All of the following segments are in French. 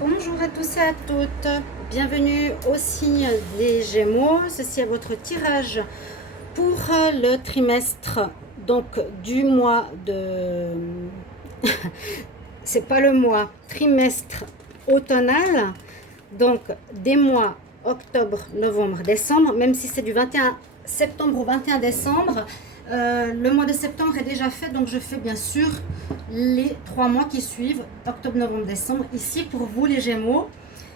Bonjour à tous et à toutes, bienvenue au signe des Gémeaux. Ceci est votre tirage pour le trimestre donc du mois de c'est pas le mois, trimestre automnal, donc des mois octobre, novembre, décembre, même si c'est du 21 septembre au 21 décembre. Le mois de septembre est déjà fait, donc je fais bien sûr les 3 mois qui suivent, octobre, novembre, décembre, ici pour vous les Gémeaux.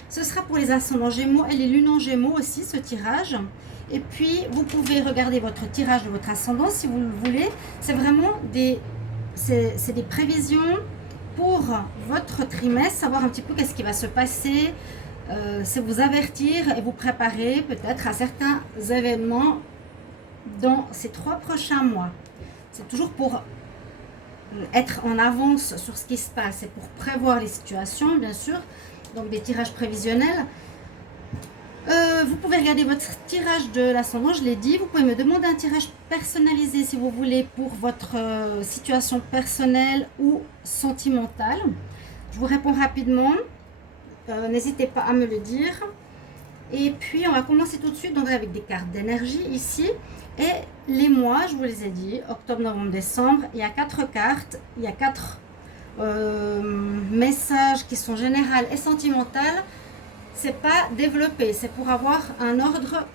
Ce sera pour les ascendants Gémeaux et les lunes en Gémeaux aussi, ce tirage. Et puis, vous pouvez regarder votre tirage de votre ascendant si vous le voulez. C'est vraiment c'est des prévisions pour votre trimestre, savoir un petit peu qu'est-ce qui va se passer, c'est vous avertir et vous préparer peut-être à certains événements dans ces 3 prochains mois. C'est toujours pour être en avance sur ce qui se passe et pour prévoir les situations, bien sûr. Donc des tirages prévisionnels. Vous pouvez regarder votre tirage de l'ascendant, je l'ai dit. Vous pouvez me demander un tirage personnalisé si vous voulez pour votre situation personnelle ou sentimentale. Je vous réponds rapidement. N'hésitez pas à me le dire. Et puis on va commencer tout de suite donc avec des cartes d'énergie ici. Et les mois, je vous les ai dit, octobre, novembre, décembre, il y a 4 cartes, il y a 4 messages qui sont généraux et sentimentaux. C'est pas développé, c'est pour avoir un ordre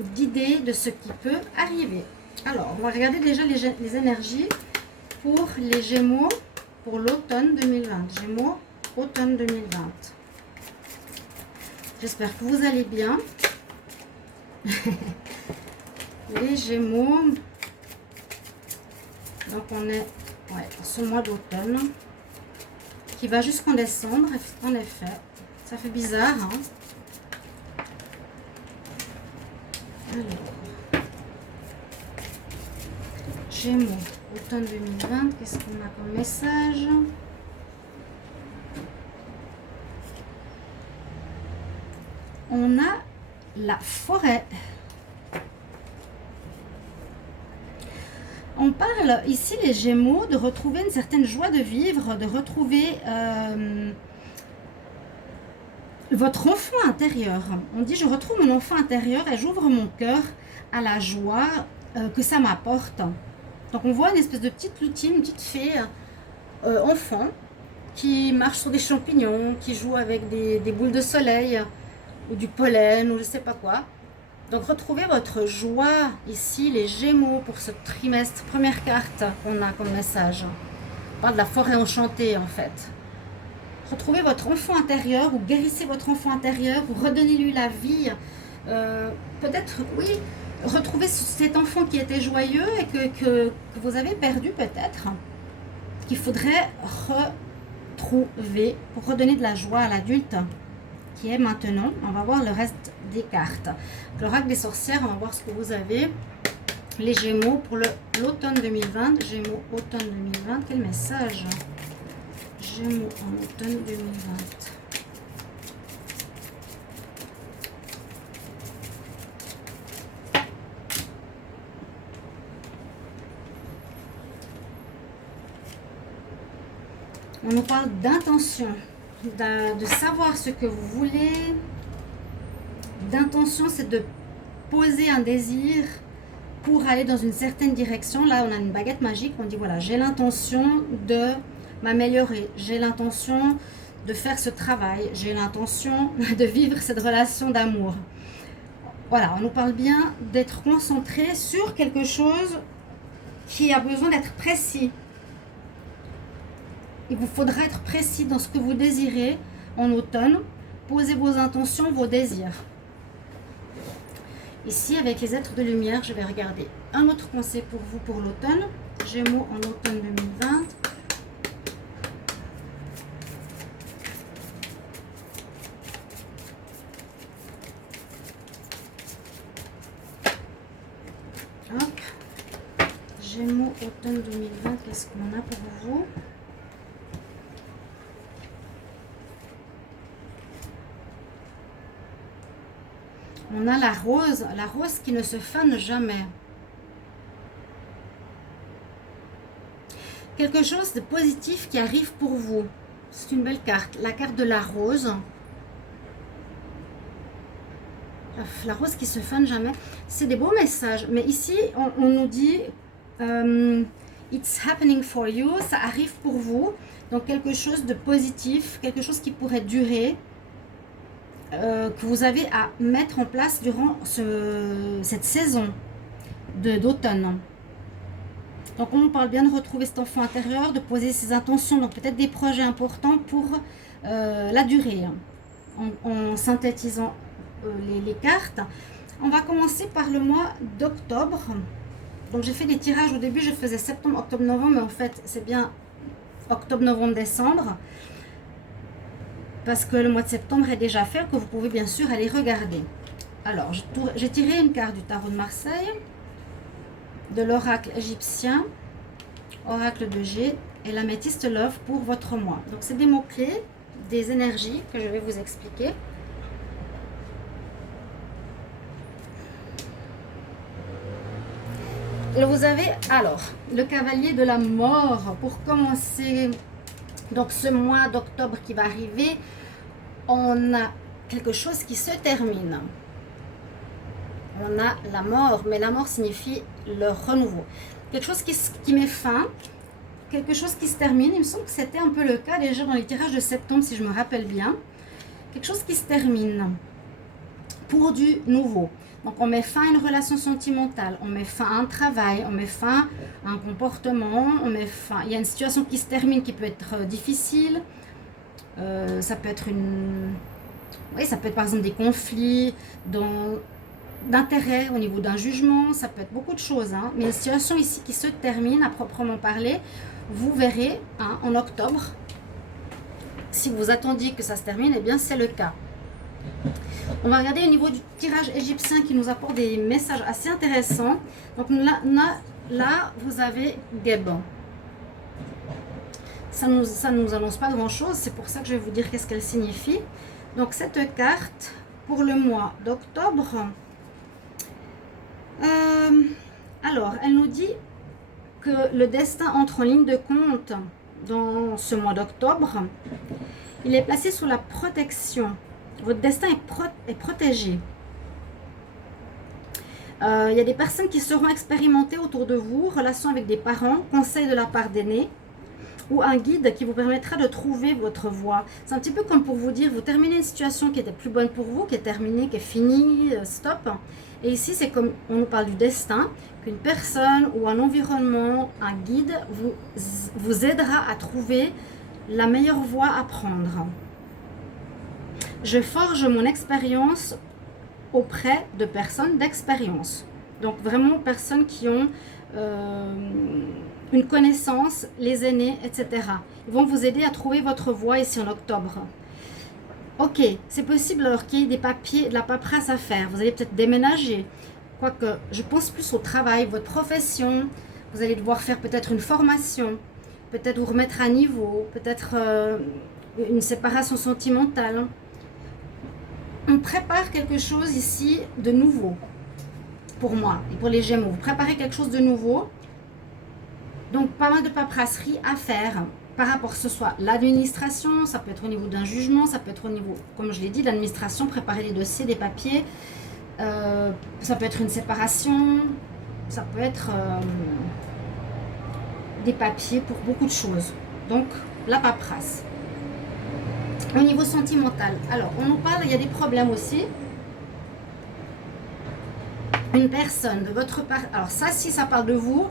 d'idée de ce qui peut arriver. Alors, on va regarder déjà les énergies pour les Gémeaux pour l'automne 2020. Gémeaux, automne 2020. J'espère que vous allez bien. Les Gémeaux. Donc, on est ce mois d'automne qui va jusqu'en décembre, en effet. Ça fait bizarre, hein? Alors, Gémeaux, automne 2020, qu'est-ce qu'on a comme message? On a la forêt. On parle ici, les Gémeaux, de retrouver une certaine joie de vivre, de retrouver votre enfant intérieur. On dit, je retrouve mon enfant intérieur et j'ouvre mon cœur à la joie que ça m'apporte. Donc on voit une espèce de petite loutine, une petite fée enfant qui marche sur des champignons, qui joue avec des boules de soleil ou du pollen ou je sais pas quoi. Donc retrouvez votre joie ici, les Gémeaux, pour ce trimestre. Première carte qu'on a comme message. On parle de la forêt enchantée en fait. Retrouvez votre enfant intérieur ou guérissez votre enfant intérieur ou redonnez-lui la vie. Peut-être, oui, retrouvez cet enfant qui était joyeux et que vous avez perdu peut-être. Qu'il faudrait retrouver pour redonner de la joie à l'adulte qui est maintenant. On va voir le reste des cartes. L'oracle des sorcières, on va voir ce que vous avez. Les Gémeaux pour l'automne 2020. Gémeaux automne 2020. Quel message? Gémeaux en automne 2020. On nous parle d'intention, de savoir ce que vous voulez. D'intention, c'est de poser un désir pour aller dans une certaine direction. Là, on a une baguette magique. On dit, voilà, j'ai l'intention de m'améliorer. J'ai l'intention de faire ce travail. J'ai l'intention de vivre cette relation d'amour. Voilà, on nous parle bien d'être concentré sur quelque chose qui a besoin d'être précis. Il vous faudra être précis dans ce que vous désirez en automne. Posez vos intentions, vos désirs. Ici, avec les êtres de lumière, je vais regarder un autre conseil pour vous pour l'automne. Gémeaux en automne 2020. Hop. Gémeaux automne 2020, qu'est-ce qu'on a pour vous? On a la rose qui ne se fane jamais. Quelque chose de positif qui arrive pour vous. C'est une belle carte. La carte de la rose. La rose qui se fane jamais. C'est des beaux messages. Mais ici, on nous dit It's happening for you. Ça arrive pour vous. Donc quelque chose de positif, quelque chose qui pourrait durer, que vous avez à mettre en place durant cette saison d'automne. Donc on nous parle bien de retrouver cet enfant intérieur, de poser ses intentions, donc peut-être des projets importants pour la durée. En synthétisant les cartes, on va commencer par le mois d'octobre. Donc j'ai fait des tirages au début, je faisais septembre, octobre, novembre, mais en fait c'est bien octobre, novembre, décembre, parce que le mois de septembre est déjà fait, que vous pouvez bien sûr aller regarder. Alors j'ai tiré une carte du tarot de Marseille, de l'oracle égyptien, oracle de G et l'améthyste love pour votre mois. Donc c'est des mots-clés, des énergies que je vais vous expliquer. Vous avez alors le cavalier de la mort pour commencer. Donc ce mois d'octobre qui va arriver, on a quelque chose qui se termine. On a la mort, mais la mort signifie le renouveau. Quelque chose qui met fin, quelque chose qui se termine. Il me semble que c'était un peu le cas déjà dans les tirages de septembre, si je me rappelle bien. Quelque chose qui se termine pour du nouveau. Donc on met fin à une relation sentimentale, on met fin à un travail, on met fin à un comportement, on met fin... Il y a une situation qui se termine qui peut être difficile. Ça peut être Oui, ça peut être par exemple des conflits d'intérêt au niveau d'un jugement, ça peut être beaucoup de choses. Hein. Mais une situation ici qui se termine à proprement parler, vous verrez en octobre, si vous attendiez que ça se termine, eh bien c'est le cas. On va regarder au niveau du tirage égyptien qui nous apporte des messages assez intéressants. Donc là vous avez Gabon. Ça nous annonce pas grand chose, c'est pour ça que je vais vous dire qu'est-ce qu'elle signifie. Donc cette carte pour le mois d'octobre, alors elle nous dit que le destin entre en ligne de compte dans ce mois d'octobre. Il est placé sous la protection. Votre destin est protégé. Il y a des personnes qui seront expérimentées autour de vous, relations avec des parents, conseils de la part d'aînés, ou un guide qui vous permettra de trouver votre voie. C'est un petit peu comme pour vous dire, vous terminez une situation qui était plus bonne pour vous, qui est terminée, qui est finie, stop. Et ici, c'est comme on nous parle du destin, qu'une personne ou un environnement, un guide, vous aidera à trouver la meilleure voie à prendre. Je forge mon expérience auprès de personnes d'expérience. Donc vraiment personnes qui ont une connaissance, les aînés, etc. Ils vont vous aider à trouver votre voie ici en octobre. Ok, c'est possible alors qu'il y ait des papiers, de la paperasse à faire. Vous allez peut-être déménager. Quoique, je pense plus au travail, votre profession. Vous allez devoir faire peut-être une formation. Peut-être vous remettre à niveau. Peut-être une séparation sentimentale. On prépare quelque chose ici de nouveau. Pour moi et pour les Gémeaux. Vous préparez quelque chose de nouveau. Donc, pas mal de paperasserie à faire par rapport que ce soit l'administration, ça peut être au niveau d'un jugement, ça peut être au niveau, comme je l'ai dit, l'administration, préparer les dossiers, des papiers. Ça peut être une séparation, ça peut être des papiers pour beaucoup de choses. Donc, la paperasse. Au niveau sentimental, alors, on nous parle, il y a des problèmes aussi. Une personne de votre part, alors ça, si ça parle de vous,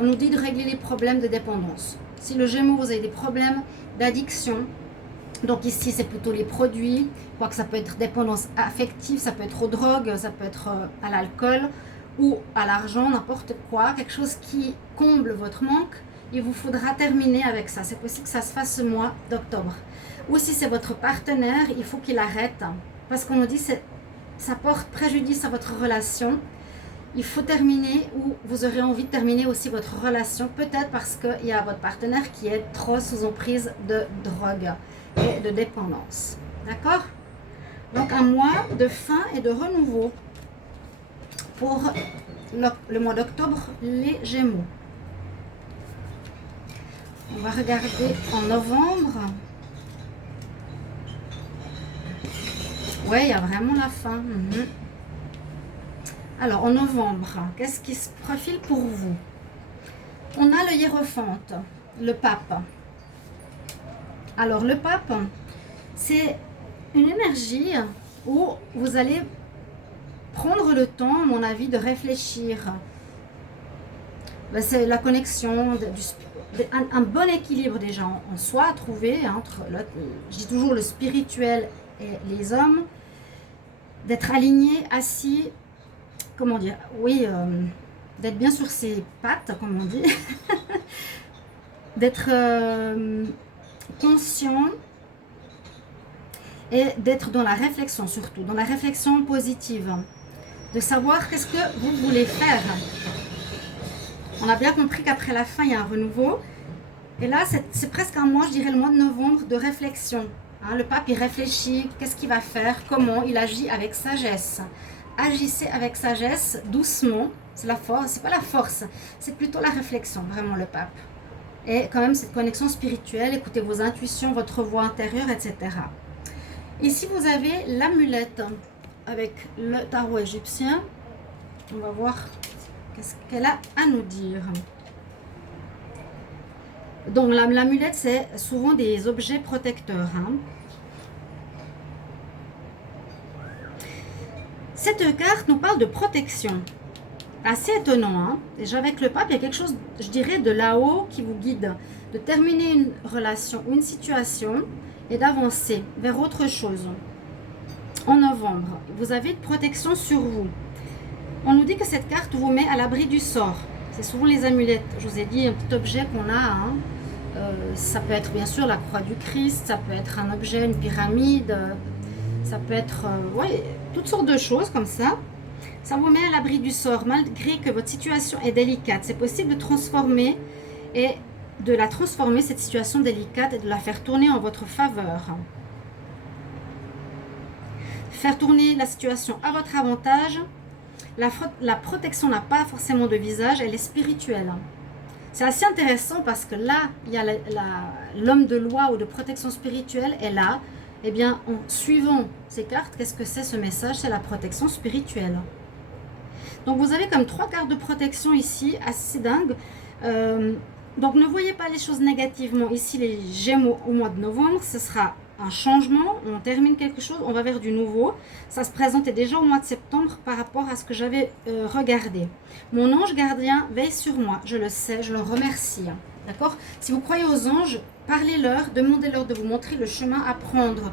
on nous dit de régler les problèmes de dépendance. Si le Gémeaux, vous avez des problèmes d'addiction, donc ici, c'est plutôt les produits, quoique ça peut être dépendance affective, ça peut être aux drogues, ça peut être à l'alcool ou à l'argent, n'importe quoi, quelque chose qui comble votre manque, il vous faudra terminer avec ça. C'est possible que ça se fasse ce mois d'octobre. Ou si c'est votre partenaire, il faut qu'il arrête, parce qu'on nous dit que ça porte préjudice à votre relation. Il faut terminer ou vous aurez envie de terminer aussi votre relation, peut-être parce qu'il y a votre partenaire qui est trop sous emprise de drogue et de dépendance. D'accord? Donc un mois de fin et de renouveau pour le mois d'octobre, les Gémeaux. On va regarder en novembre. Ouais, il y a vraiment la fin. Alors, en novembre, qu'est-ce qui se profile pour vous? On a le hiérophante, le pape. Alors, le pape, c'est une énergie où vous allez prendre le temps, à mon avis, de réfléchir. Ben, c'est la connexion, un bon équilibre déjà en soi à trouver entre, je dis toujours, le spirituel et les hommes, d'être aligné, assis, comment dire, oui, d'être bien sur ses pattes, comme on dit, d'être conscient et d'être dans la réflexion surtout, dans la réflexion positive, de savoir qu'est-ce que vous voulez faire. On a bien compris qu'après la fin, il y a un renouveau. Et là, c'est presque un mois, je dirais le mois de novembre, de réflexion. Hein, le pape, il réfléchit, qu'est-ce qu'il va faire, comment, il agit avec sagesse. Agissez avec sagesse, doucement. C'est la force, c'est pas la force, c'est plutôt la réflexion, vraiment le pape. Et quand même cette connexion spirituelle, écoutez vos intuitions, votre voix intérieure, etc. Ici, vous avez l'amulette avec le tarot égyptien. On va voir qu'est-ce qu'elle a à nous dire. Donc l'amulette, c'est souvent des objets protecteurs. Hein. Cette carte nous parle de protection. Assez étonnant. Hein. Déjà avec le pape, il y a quelque chose, je dirais, de là-haut qui vous guide. De terminer une relation ou une situation et d'avancer vers autre chose. En novembre, vous avez une protection sur vous. On nous dit que cette carte vous met à l'abri du sort. C'est souvent les amulettes. Je vous ai dit un petit objet qu'on a. Hein. Ça peut être bien sûr la croix du Christ, ça peut être un objet, une pyramide, ça peut être ouais, toutes sortes de choses comme ça. Ça vous met à l'abri du sort malgré que votre situation est délicate. C'est possible de transformer cette situation délicate et de la faire tourner en votre faveur. Faire tourner la situation à votre avantage. La protection n'a pas forcément de visage, elle est spirituelle. C'est assez intéressant parce que là, il y a l'homme de loi ou de protection spirituelle est là. Eh bien, en suivant ces cartes, qu'est-ce que c'est ce message? C'est la protection spirituelle. Donc, vous avez comme 3 cartes de protection ici, assez dingue. Donc, ne voyez pas les choses négativement. Ici, les Gémeaux au mois de novembre, ce sera un changement, on termine quelque chose, on va vers du nouveau. Ça se présentait déjà au mois de septembre par rapport à ce que j'avais regardé. Mon ange gardien veille sur moi, je le sais, je le remercie. D'accord? Si vous croyez aux anges, parlez-leur, demandez-leur de vous montrer le chemin à prendre.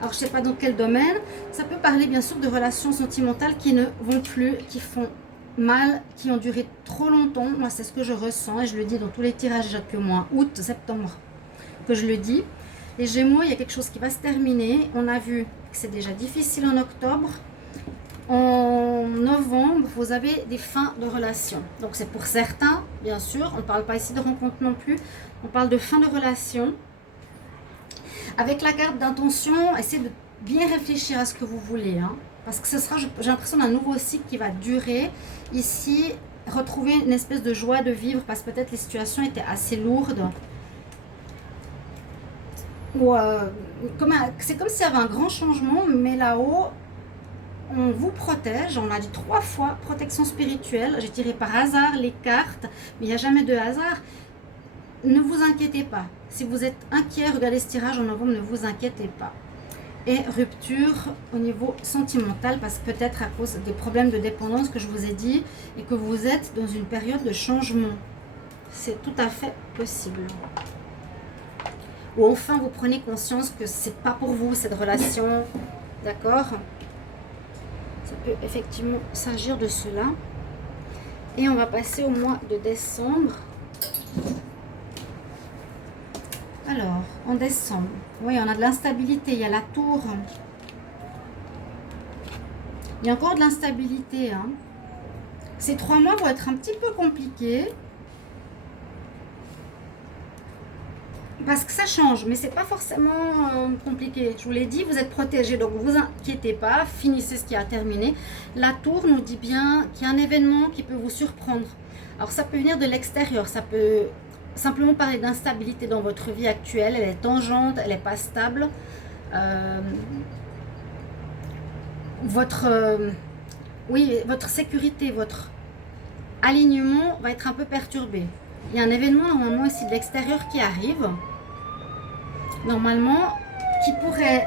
Alors, je ne sais pas dans quel domaine. Ça peut parler bien sûr de relations sentimentales qui ne vont plus, qui font mal, qui ont duré trop longtemps. Moi, c'est ce que je ressens et je le dis dans tous les tirages que moi, août, septembre, que je le dis. Les Gémeaux, il y a quelque chose qui va se terminer. On a vu que c'est déjà difficile en octobre. En novembre, vous avez des fins de relations. Donc, c'est pour certains, bien sûr. On ne parle pas ici de rencontre non plus. On parle de fin de relation. Avec la carte d'intention, essayez de bien réfléchir à ce que vous voulez. Hein, parce que ce sera, j'ai l'impression, d'un nouveau cycle qui va durer. Ici, retrouver une espèce de joie de vivre parce que peut-être les situations étaient assez lourdes. C'est comme s'il y avait un grand changement, mais là-haut, on vous protège. On a dit 3 fois protection spirituelle. J'ai tiré par hasard les cartes, mais il n'y a jamais de hasard. Ne vous inquiétez pas. Si vous êtes inquiet, regardez ce tirage en novembre, ne vous inquiétez pas. Et rupture au niveau sentimental, parce que peut-être à cause des problèmes de dépendance que je vous ai dit, et que vous êtes dans une période de changement. C'est tout à fait possible. Ou enfin vous prenez conscience que c'est pas pour vous cette relation, d'accord? Ça peut effectivement s'agir de cela. Et on va passer au mois de décembre. Alors, en décembre, oui, on a de l'instabilité, il y a la tour. Il y a encore de l'instabilité. Hein. Ces 3 mois vont être un petit peu compliqués. Parce que ça change, mais c'est pas forcément compliqué. Je vous l'ai dit, vous êtes protégés, donc vous inquiétez pas, finissez ce qui a terminé. La tour nous dit bien qu'il y a un événement qui peut vous surprendre. Alors ça peut venir de l'extérieur, ça peut simplement parler d'instabilité dans votre vie actuelle. Elle est tangente, elle n'est pas stable. votre sécurité, votre alignement va être un peu perturbé. Il y a un événement normalement ici de l'extérieur qui arrive, normalement, qui pourrait...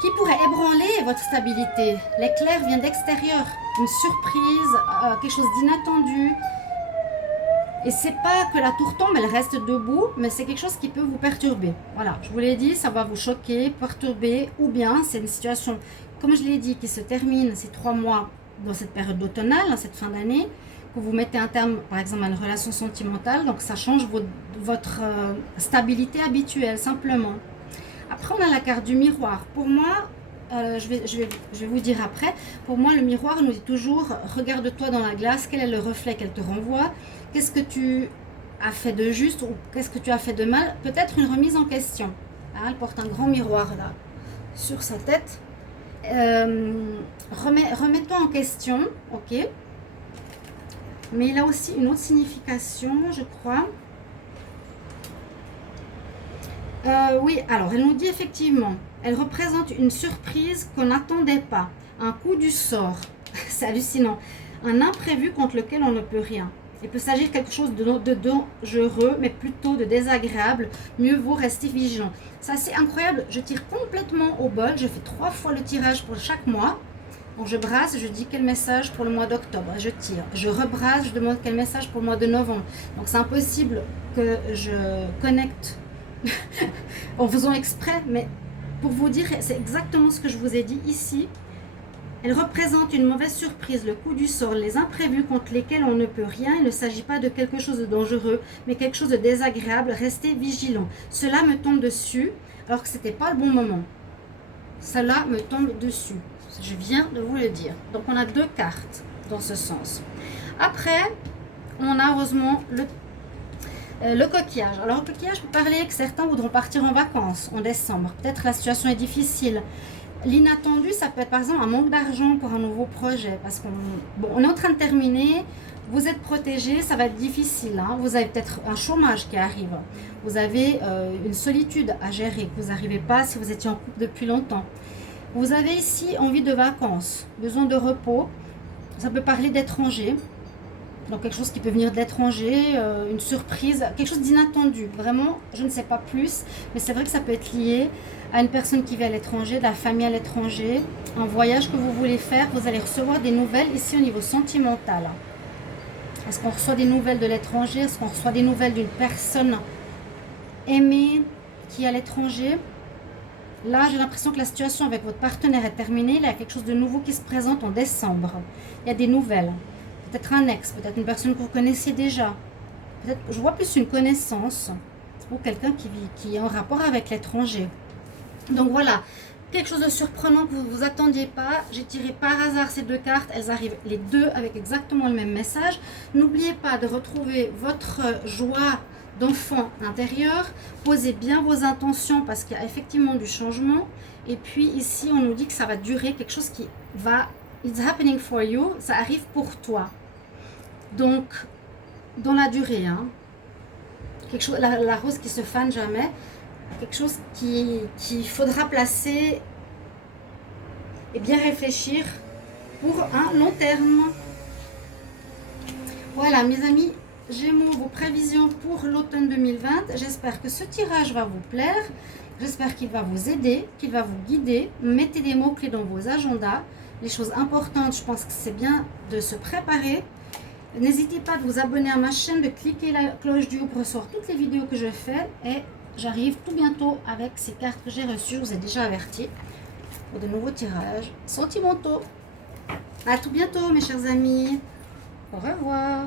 qui pourrait ébranler votre stabilité. L'éclair vient d'extérieur, une surprise, quelque chose d'inattendu. Et c'est pas que la tour tombe, elle reste debout, mais c'est quelque chose qui peut vous perturber. Voilà, je vous l'ai dit, ça va vous choquer, perturber, ou bien c'est une situation, comme je l'ai dit, qui se termine ces 3 mois dans cette période automnale, dans cette fin d'année, que vous mettez un terme, par exemple, à une relation sentimentale, donc ça change votre stabilité habituelle, simplement. Après, on a la carte du miroir. Pour moi, je vais vous dire après, pour moi, le miroir nous dit toujours, regarde-toi dans la glace, quel est le reflet qu'elle te renvoie, qu'est-ce que tu as fait de juste ou qu'est-ce que tu as fait de mal, peut-être une remise en question. Hein, elle porte un grand miroir là, sur sa tête. Remets-toi en question, ok. Mais il a aussi une autre signification, je crois. Oui, alors elle nous dit effectivement, elle représente une surprise qu'on n'attendait pas, un coup du sort, c'est hallucinant, un imprévu contre lequel on ne peut rien. Il peut s'agir de quelque chose de dangereux, mais plutôt de désagréable, mieux vaut rester vigilant. Ça c'est incroyable, je tire complètement au bol, je fais 3 fois le tirage pour chaque mois. Donc je brasse, je dis quel message pour le mois d'octobre, je tire, je rebrasse, je demande quel message pour le mois de novembre. Donc c'est impossible que je connecte en faisant exprès, mais pour vous dire, c'est exactement ce que je vous ai dit ici. Elle représente une mauvaise surprise, le coup du sort, les imprévus contre lesquels on ne peut rien. Il ne s'agit pas de quelque chose de dangereux, mais quelque chose de désagréable. Restez vigilant. Cela me tombe dessus, alors que ce n'était pas le bon moment. Cela me tombe dessus. Je viens de vous le dire. Donc on a 2 cartes dans ce sens. Après, on a heureusement le coquillage. Alors le coquillage peut parler que certains voudront partir en vacances en décembre. Peut-être la situation est difficile. L'inattendu, ça peut être par exemple un manque d'argent pour un nouveau projet. Parce qu'on est en train de terminer, vous êtes protégé, ça va être difficile. Hein. Vous avez peut-être un chômage qui arrive. Vous avez une solitude à gérer que vous n'arrivez pas si vous étiez en couple depuis longtemps. Vous avez ici envie de vacances, besoin de repos. Ça peut parler d'étranger. Donc quelque chose qui peut venir de l'étranger, une surprise, quelque chose d'inattendu. Vraiment, je ne sais pas plus, mais c'est vrai que ça peut être lié à une personne qui vit à l'étranger, de la famille à l'étranger, un voyage que vous voulez faire. Vous allez recevoir des nouvelles ici au niveau sentimental. Est-ce qu'on reçoit des nouvelles de l'étranger? Est-ce qu'on reçoit des nouvelles d'une personne aimée qui est à l'étranger? Là, j'ai l'impression que la situation avec votre partenaire est terminée. Il y a quelque chose de nouveau qui se présente en décembre. Il y a des nouvelles. Peut-être un ex, peut-être une personne que vous connaissez déjà. Peut-être, je vois plus une connaissance ou quelqu'un qui est en rapport avec l'étranger. Donc voilà, quelque chose de surprenant que vous ne vous attendiez pas. J'ai tiré par hasard ces 2 cartes. Elles arrivent les 2 avec exactement le même message. N'oubliez pas de retrouver votre joie d'enfant intérieur. Posez bien vos intentions parce qu'il y a effectivement du changement. Et puis ici, on nous dit que ça va durer, quelque chose qui va... It's happening for you, ça arrive pour toi. Donc, dans la durée, hein, quelque chose, la rose qui se fane jamais, quelque chose qu'il faudra placer et bien réfléchir pour un long terme. Voilà, mes amis, Gémeaux, vos prévisions pour l'automne 2020. J'espère que ce tirage va vous plaire. J'espère qu'il va vous aider, qu'il va vous guider. Mettez des mots-clés dans vos agendas. Les choses importantes, je pense que c'est bien de se préparer. N'hésitez pas à vous abonner à ma chaîne, de cliquer la cloche du haut pour recevoir toutes les vidéos que je fais. Et j'arrive tout bientôt avec ces cartes que j'ai reçues. Je vous ai déjà averti pour de nouveaux tirages sentimentaux. À tout bientôt mes chers amis. Au revoir.